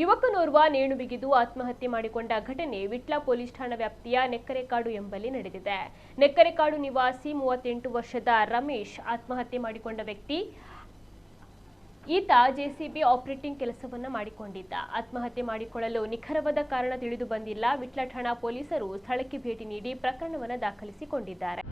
ಯುವಕನೋರ್ವ ನೇಣು ಬಿಗಿದು ಆತ್ಮಹತ್ಯೆ ಮಾಡಿಕೊಂಡ ಘಟನೆ ವಿಟ್ಲ ಪೊಲೀಸ್ ಠಾಣಾ ವ್ಯಾಪ್ತಿಯ ನೆಕ್ಕರೆಕಾಡು ಎಂಬಲ್ಲಿ ನಡೆದಿದೆ. ನೆಕ್ಕರೆಕಾಡು ನಿವಾಸಿ 38 ವರ್ಷದ ರಮೇಶ್ ಆತ್ಮಹತ್ಯೆ ಮಾಡಿಕೊಂಡ ವ್ಯಕ್ತಿ. ಈತ ಜೆಸಿಬಿ ಆಪರೇಟಿಂಗ್ ಕೆಲಸವನ್ನ ಮಾಡಿಕೊಂಡಿದ್ದ. ಆತ್ಮಹತ್ಯೆ ಮಾಡಿಕೊಳ್ಳಲು ನಿಖರವಾದ ಕಾರಣ ತಿಳಿದು ಬಂದಿಲ್ಲ. ವಿಟ್ಲ ಠಾಣಾ ಪೊಲೀಸರು ಸ್ಥಳಕ್ಕೆ ಭೇಟಿ ನೀಡಿ ಪ್ರಕರಣವನ್ನು ದಾಖಲಿಸಿಕೊಂಡಿದ್ದಾರೆ.